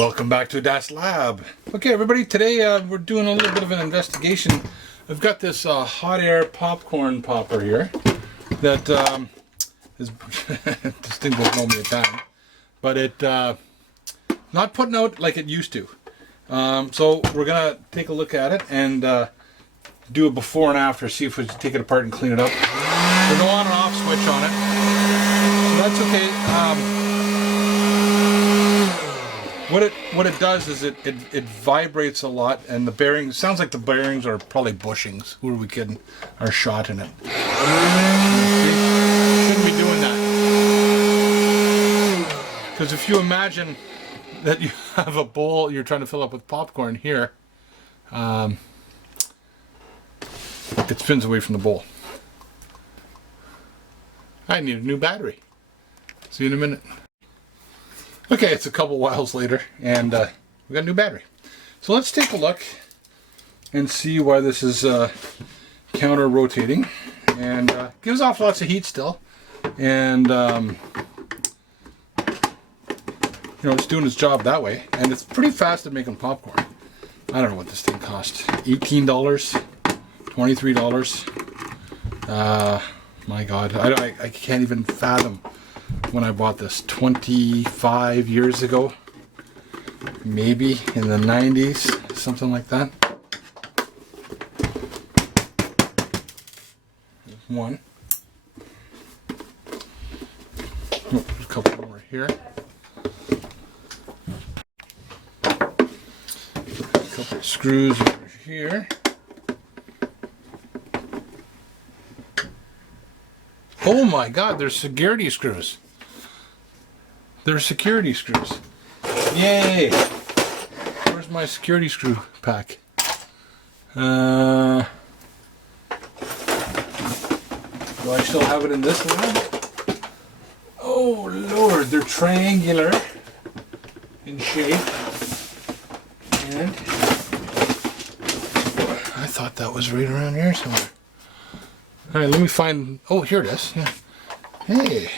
Welcome back to Das Lab. Okay, everybody, today we're doing a little bit of an investigation. I've got this hot air popcorn popper here that is this thing doesn't know me a time, but it not putting out like it used to. So we're gonna take a look at it and do a before and after. See if we can take it apart and clean it up. There's no on and off switch on it, so that's okay. What it does is it vibrates a lot, and the bearings, sounds like the bearings are probably bushings. Who are we kidding? Are shot in it. Shouldn't be doing that. Because if you imagine that you have a bowl you're trying to fill up with popcorn here, it spins away from the bowl. I need a new battery. See you in a minute. Okay, it's a couple whiles later, and we got a new battery. So let's take a look and see why this is counter-rotating. And gives off lots of heat still. And, you know, it's doing its job that way. And it's pretty fast at making popcorn. I don't know what this thing cost. $18? $23? My God, I can't even fathom when I bought this 25 years ago, maybe in the 90s, something like that. There's one. Oh, there's a couple more here. A couple of screws over here. Oh my God, there's security screws. They're security screws. Yay! Where's my security screw pack? Do I still have it in this lab? Oh Lord, they're triangular in shape. And I thought that was right around here somewhere. Alright, let me find... Oh, here it is. Yeah. Hey!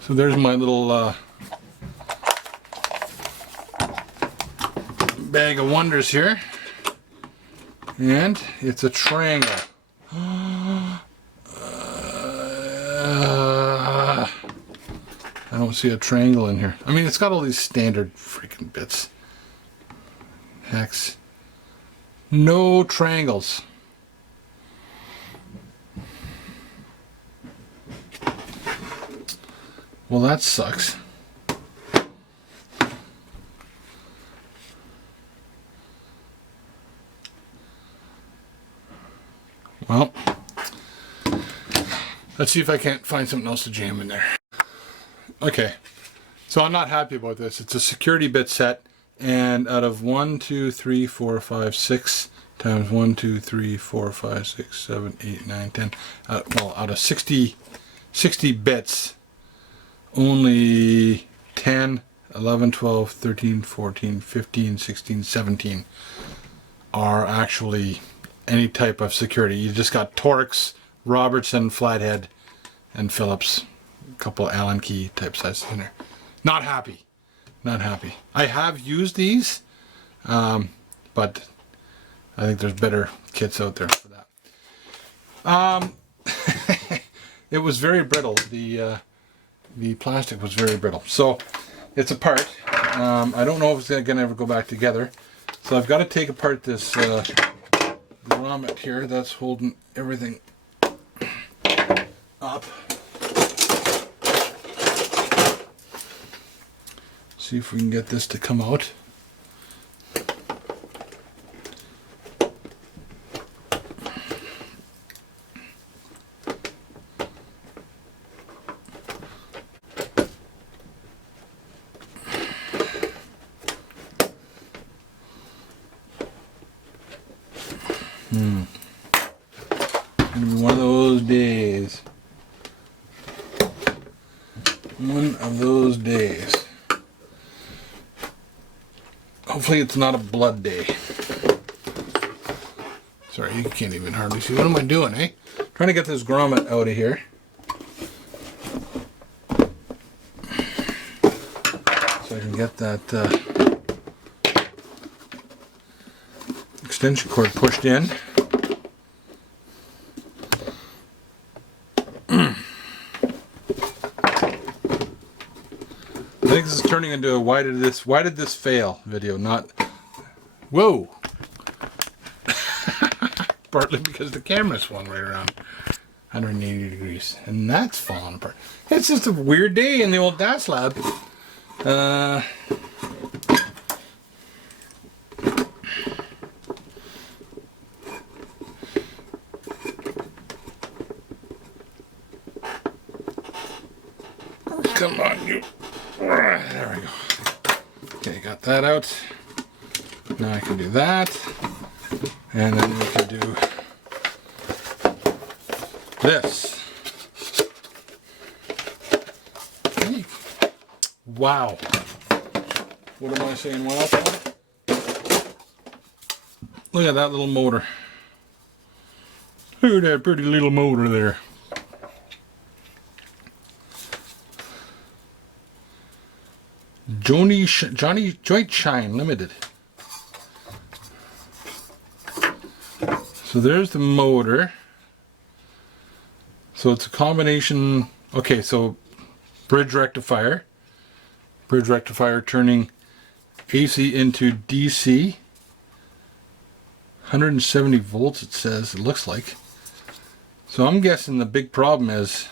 So there's my little bag of wonders here. And it's a triangle. I don't see a triangle in here. I mean, it's got all these standard freaking bits. Hex. No triangles. Well, that sucks. Well, let's see if I can't find something else to jam in there. Okay, so I'm not happy about this. It's a security bit set, and out of 1, 2, 3, 4, 5, 6 times 1, 2, 3, 4, 5, 6, 7, 8, 9, 10. Well, out of 60 bits. Only 10, 11, 12, 13, 14, 15, 16, 17 are actually any type of security. You just got Torx, Robertson, Flathead, and Phillips. A couple Allen key type sizes in there. Not happy. Not happy. I have used these, but I think there's better kits out there for that. It was very brittle. The plastic was very brittle, so it's apart. I don't know if it's gonna ever go back together, so I've got to take apart this grommet here that's holding everything up. See if we can get this to come out. Gonna be one of those days. One of those days. Hopefully it's not a blood day. Sorry, you can't even hardly see. What am I doing, eh? Trying to get this grommet out of here. So I can get that extension cord pushed in. I think this is turning into a why did this fail video, not whoa. Partly because the camera swung right around 180 degrees and that's falling apart. It's just a weird day in the old DAS lab. Come on, you. There we go. Okay, got that out. Now I can do that. And then we can do this. Wow. What am I saying? Wow. Look at that little motor. Look at that pretty little motor there. Johnny Joint Shine Limited. So there's the motor. So it's a combination. Okay, so bridge rectifier turning AC into DC. 170 volts it says, it looks like. So I'm guessing the big problem is,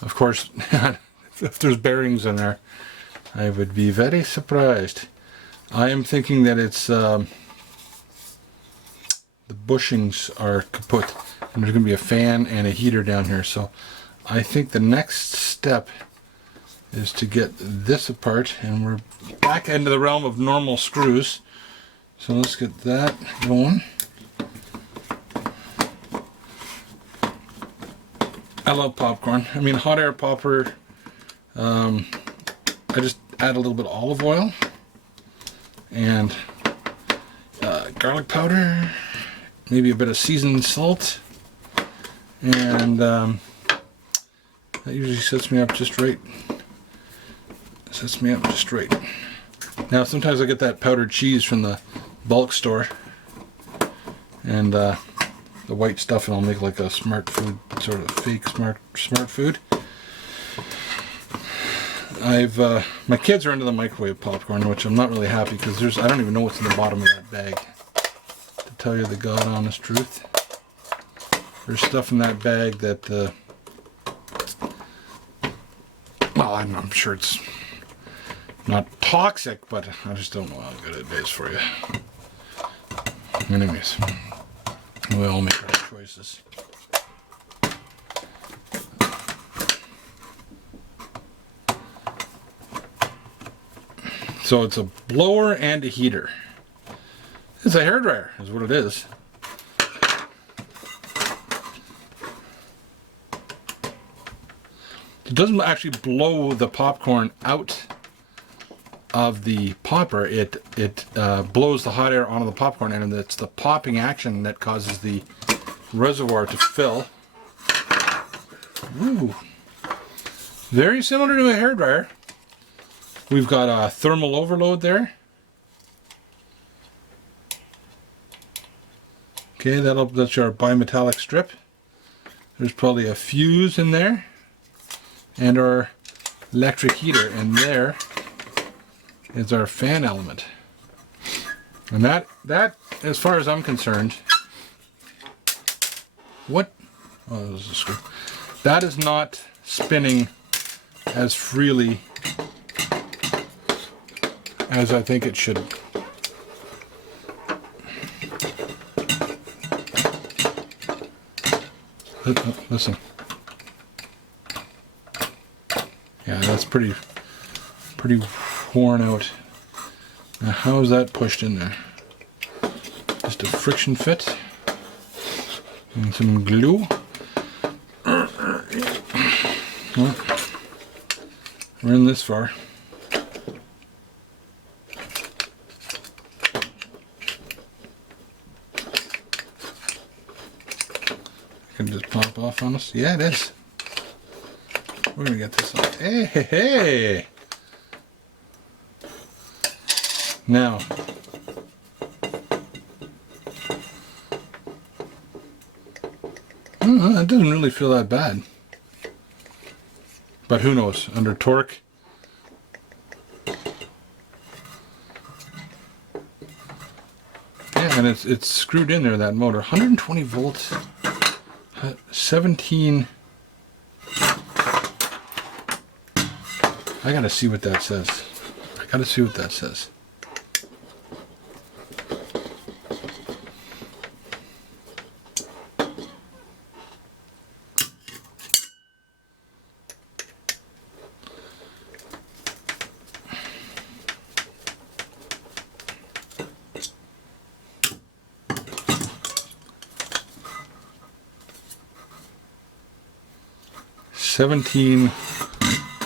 of course, if there's bearings in there, I would be very surprised. I am thinking that it's the bushings are kaput and there's going to be a fan and a heater down here. So I think the next step is to get this apart, and we're back into the realm of normal screws. So let's get that going. I love popcorn. I mean, hot air popper. I just add a little bit of olive oil and garlic powder, maybe a bit of seasoned salt, and that usually sets me up just right. Now sometimes I get that powdered cheese from the bulk store, and the white stuff, and I'll make like a smart food, sort of fake smart food. My kids are into the microwave popcorn, which I'm not really happy because I don't even know what's in the bottom of that bag. To tell you the God honest truth, there's stuff in that bag that, well, I'm sure it's not toxic, but I just don't know how good it is for you. Anyways, we all make our choices. So it's a blower and a heater. It's a hairdryer, is what it is. It doesn't actually blow the popcorn out of the popper. It blows the hot air onto the popcorn, and it's the popping action that causes the reservoir to fill. Ooh. Very similar to a hairdryer. We've got a thermal overload there. Okay, that's our bimetallic strip. There's probably a fuse in there, and our electric heater, and there is our fan element. And that, as far as I'm concerned, what? Oh, there's a screw. That is not spinning as freely as I think it should. Listen. Yeah, that's pretty worn out. Now, how is that pushed in there? Just a friction fit and some glue. Well, we're in this far. Can just pop off on us. Yeah, it is. We're gonna get this off. Hey, hey, hey! Now, Well, that doesn't really feel that bad. But who knows? Under torque. Yeah, and it's screwed in there, that motor. 120 volts. 17. I gotta see what that says. I gotta see what that says. $17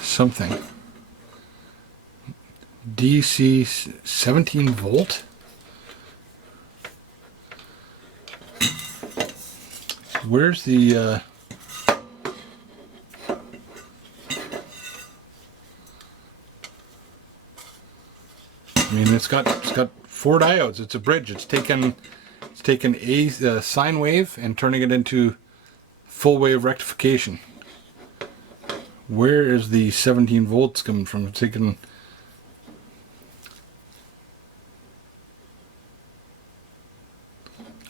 something. DC 17 volt. Where's the I mean, it's got 4 diodes. It's a bridge. It's taken a sine wave and turning it into full wave rectification. Where is the 17 volts coming from? It's taken.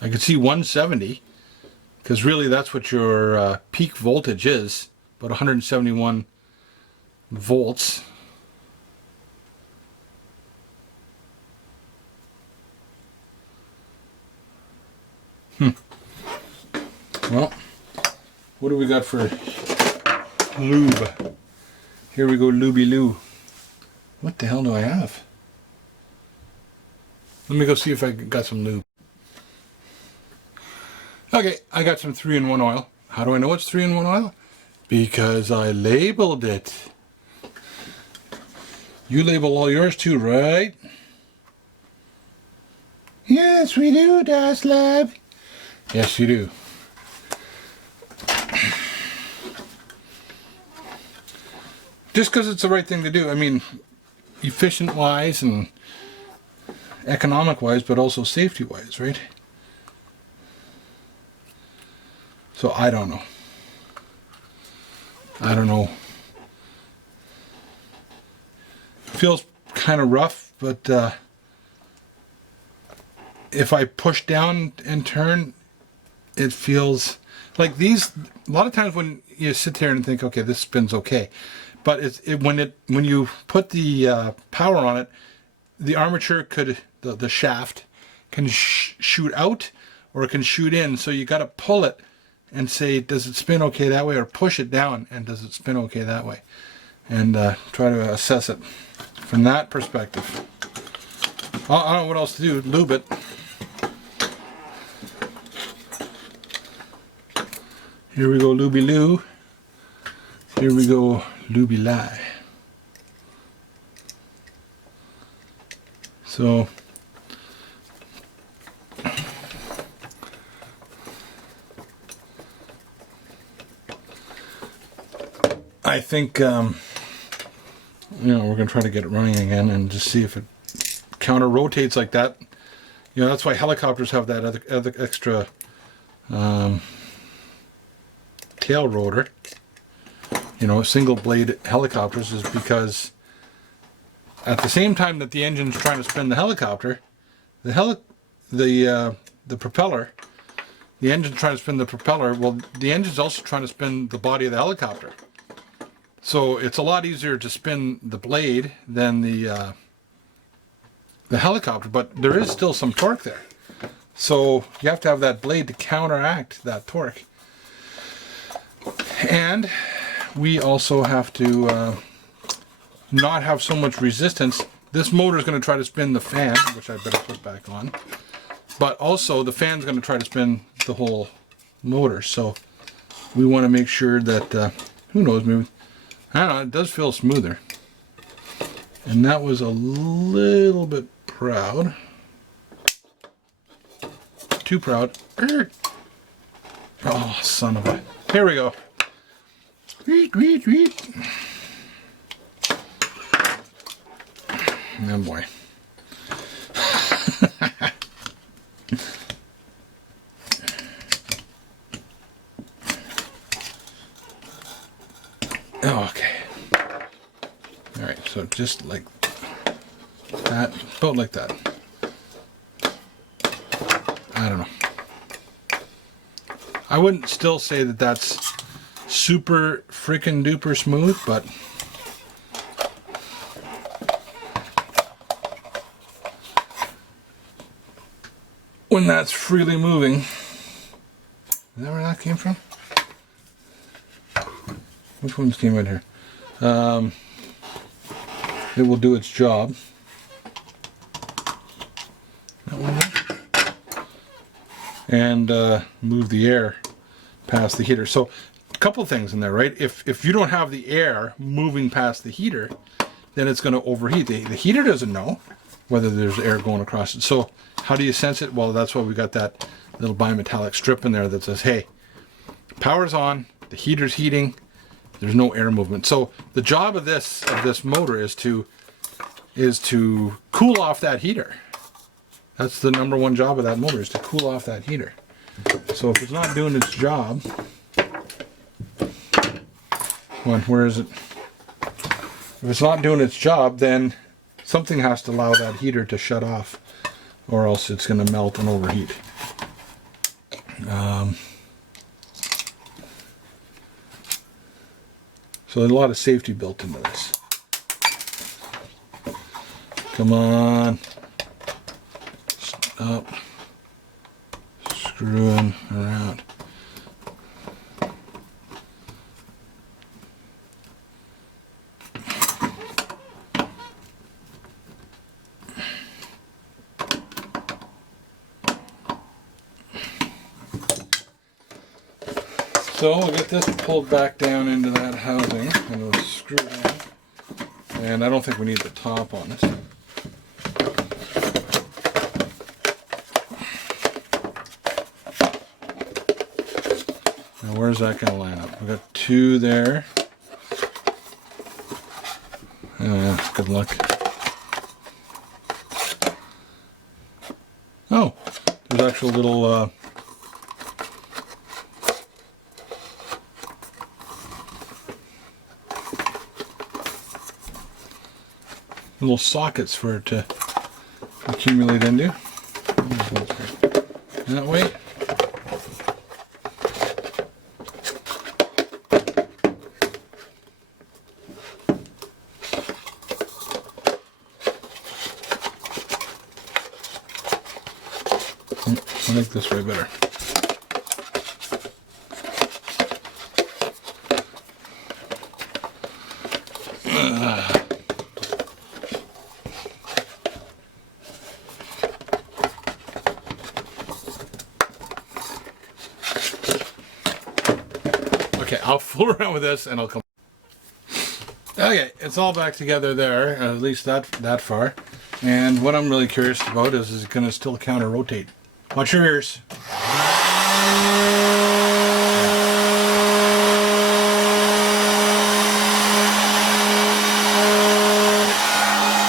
I could see 170, because really that's what your peak voltage is, about 171 volts. Well, what do we got for lube? Here we go, looby loo. What the hell do I have? Let me go see if I got some lube. Okay, I got some 3-in-1 oil. How do I know it's 3-in-1 oil? Because I labeled it. You label all yours too, right? Yes, we do, Das Lab. Yes, you do. Just because it's the right thing to do. I mean, efficient-wise and economic-wise, but also safety-wise, right? So I don't know. I don't know. Feels kind of rough, but if I push down and turn, it feels like these. A lot of times when you sit there and think, okay, this spins okay, but when you put the power on it, the armature the shaft can shoot out or it can shoot in. So you got to pull it and say, does it spin okay that way, or push it down and does it spin okay that way, and try to assess it from that perspective. I don't know what else to do. Lube it. Here we go, looby loo. Here we go, looby lie. So I think we're going to try to get it running again and just see if it counter rotates like that. You know, that's why helicopters have that other extra tail rotor. You know, single blade helicopters, is because at the same time that the engine's trying to spin the helicopter, the propeller, the engine's trying to spin the propeller. Well, the engine's also trying to spin the body of the helicopter. So it's a lot easier to spin the blade than the helicopter, but there is still some torque there. So you have to have that blade to counteract that torque. And we also have to not have so much resistance. This motor is going to try to spin the fan, which I better put back on. But also the fan's going to try to spin the whole motor. So we want to make sure that, who knows, maybe, I don't know, it does feel smoother. And that was a little bit proud. Too proud. Oh, son of a... Here we go. Oh boy. Oh, okay. All right, so just like that, about like that. I don't know. I wouldn't still say that that's super freaking duper smooth, but when that's freely moving, is that where that came from? Which ones came in here? It will do its job. That one there. And move the air past the heater. So a couple things in there, right? If you don't have the air moving past the heater, then it's going to overheat. The heater doesn't know whether there's air going across it. So how do you sense it? Well, that's why we got that little bimetallic strip in there that says, hey, power's on, the heater's heating, there's no air movement. So the job of this motor is to cool off that heater. That's the number one job of that motor, is to cool off that heater. So if it's not doing its job, where is it? If it's not doing its job, then something has to allow that heater to shut off, or else it's going to melt and overheat. So there's a lot of safety built into this. Come on. Stop screwing around. So we'll get this pulled back down into that housing and we'll screw it in. And I don't think we need the top on it. Now where's that going to line up? We've got two there. Good luck. Oh, there's actual little little sockets for it to accumulate into. That way. I like this way better. Okay, I'll fool around with this and I'll come. Okay, it's all back together there, at least that far. And what I'm really curious about is it going to still counter rotate? Watch your ears.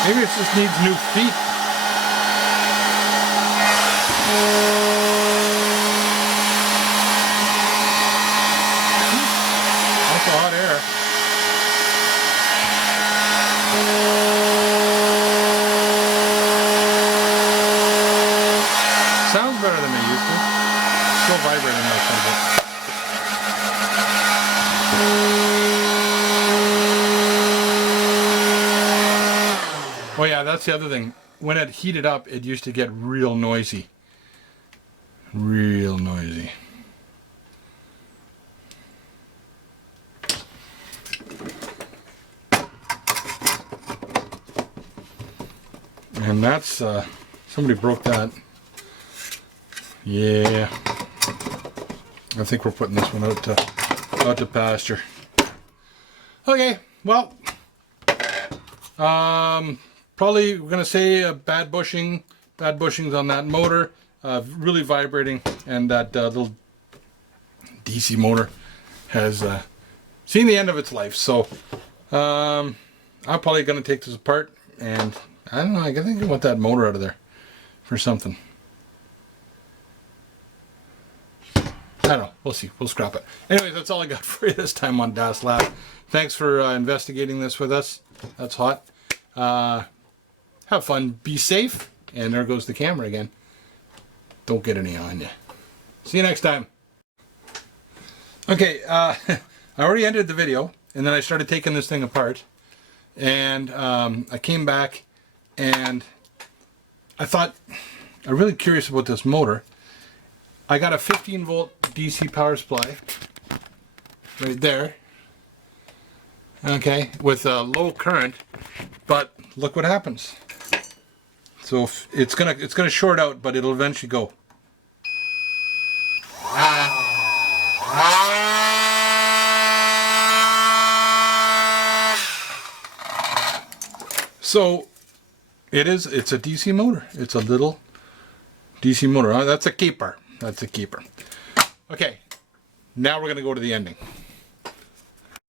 Maybe it just needs new feet. That's a hot air. Sounds better than they used to. Still vibrating like something. Oh yeah, that's the other thing. When it heated up, it used to get real noisy. Real noisy. And that's, somebody broke that. Yeah. I think we're putting this one out to pasture. Okay, well, probably we're gonna say bad bushings on that motor, really vibrating, and that little DC motor has seen the end of its life. So I'm probably gonna take this apart, and I don't know, I think I want that motor out of there for something. I don't know. We'll see. We'll scrap it. Anyways, that's all I got for you this time on Das Lab. Thanks for investigating this with us. That's hot. Have fun. Be safe. And there goes the camera again. Don't get any on you. See you next time. Okay, I already ended the video, and then I started taking this thing apart. And I came back, and I thought, I'm really curious about this motor. I got a 15 volt DC power supply right there. Okay, with a low current, but look what happens. So if it's gonna short out, but it'll eventually go. So it's a DC motor. It's a little DC motor. That's a keeper. That's a keeper. Okay, now we're gonna go to the ending.